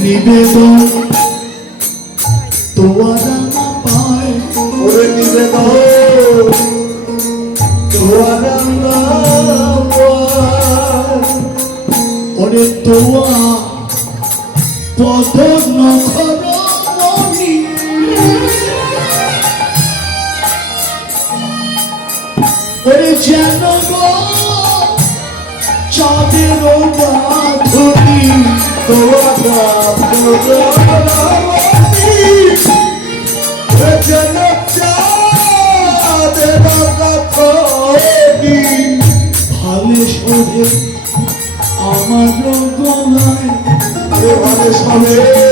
নিবেদন। তোয়ারা না পায়। ওরে নিবেদন। তোয়ারা ওরে তোয়া পদ নখর মণি ওরে যেন চাঁদের বাঁধনি। ভালে সরে আমার গলায় এ ভালে সবে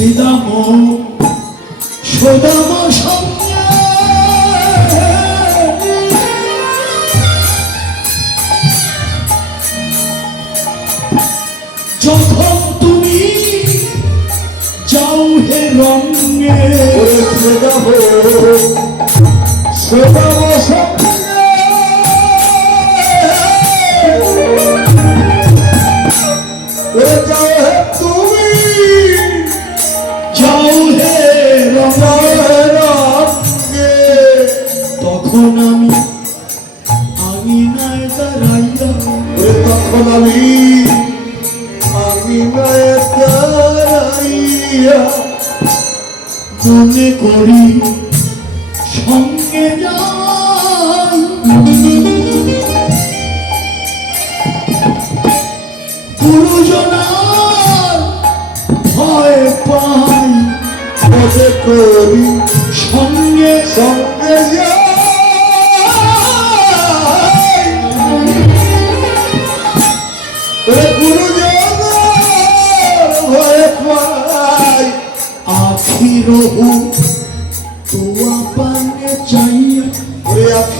শ্রীদাম সোদাম যখন তুমি যাও হে রঙে ওরে সেদাব করি সঙ্গে সঙ্গে যাই ওরে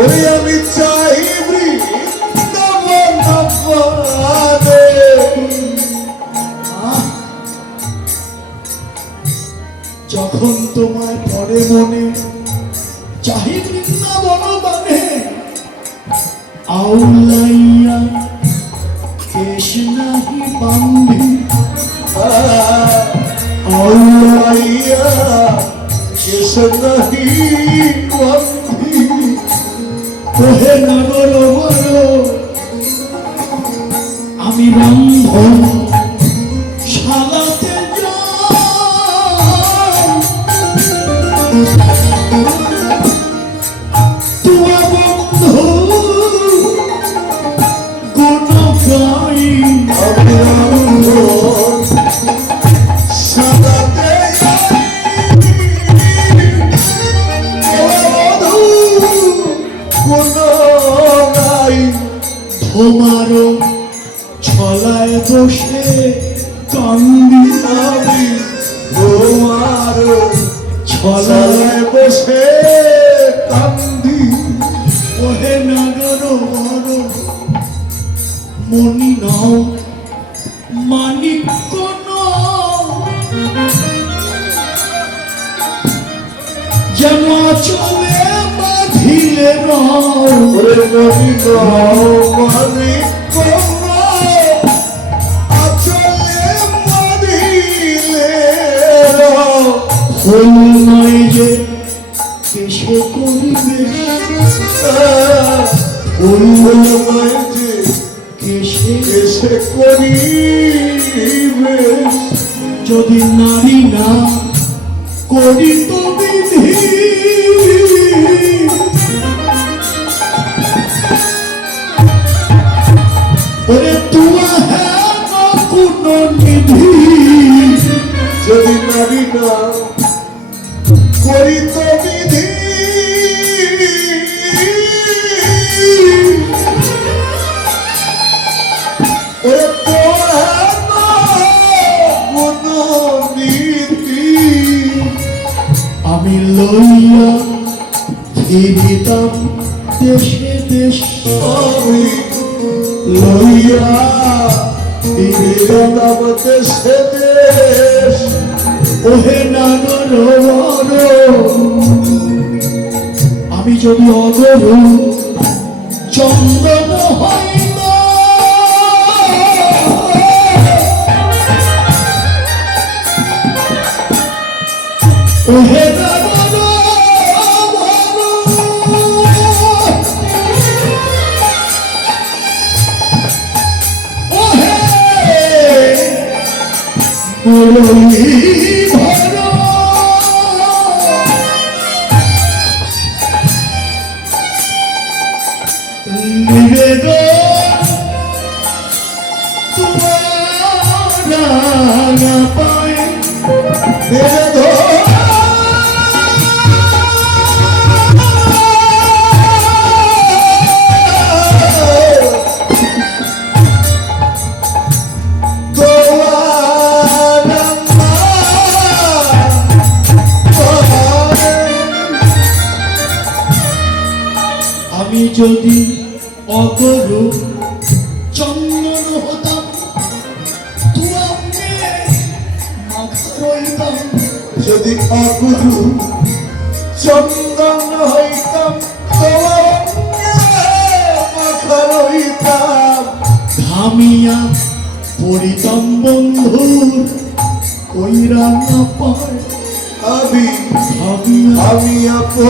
ওরে আমি চাই বৃন্দাবন পানে যখন তোমায় পরে মনে, চাহি বৃন্দাবন বানে আউলাইয়া কেশ নাহি বান্ধি। আউলাইয়া কেশ নাহি বন্ধি। আমি রাম ওহে নগর মনি নাও মানিক নাও। যেন চলে বাঁধিলে নাও নবী মানে আচলে মদিলে ফুল নিধি যদি নারী না বিধি ওরে তোমার কোন নীতি আমি লইয়া ফিরিতাম দেশে দেশ। লইয়া বিরাম দেশে দেশ। ওহে নাগর আমি যদি অগরু চন্দন ওহে Senhor. যদি অগুরু চন্দন হইতাম তোমার মাথা রইতাম ধামিয়া পড়িতাম বন্ধুর কইরা না পায়। আমি ভাবিয়া আপো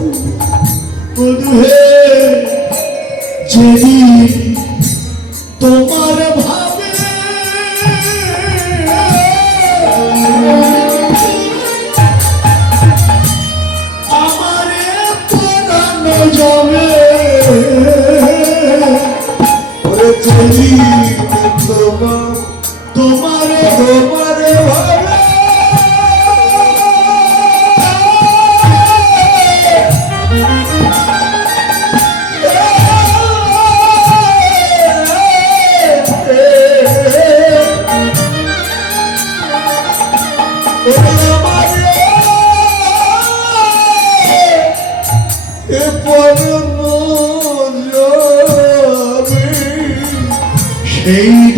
আমার বধুহে যেদিন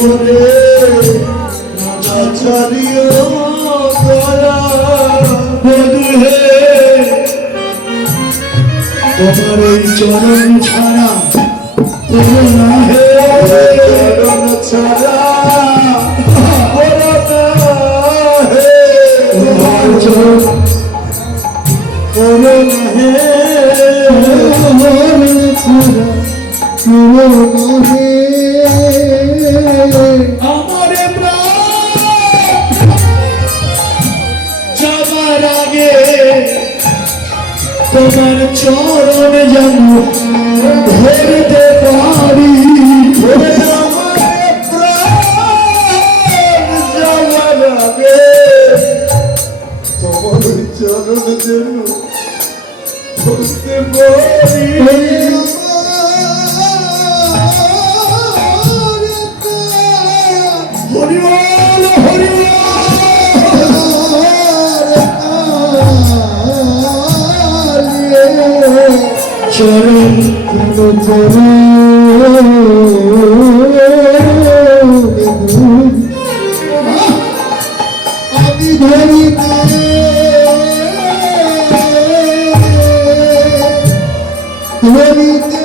তুমি মনে আচার্য দয়া বধু হে। তোমার ওই চরণ ছাড়া কোনো না হে চরণ ছাড়া কোনো না হে কোনো না হে হরিবল চরণ আমি ধরিতে ধরিতে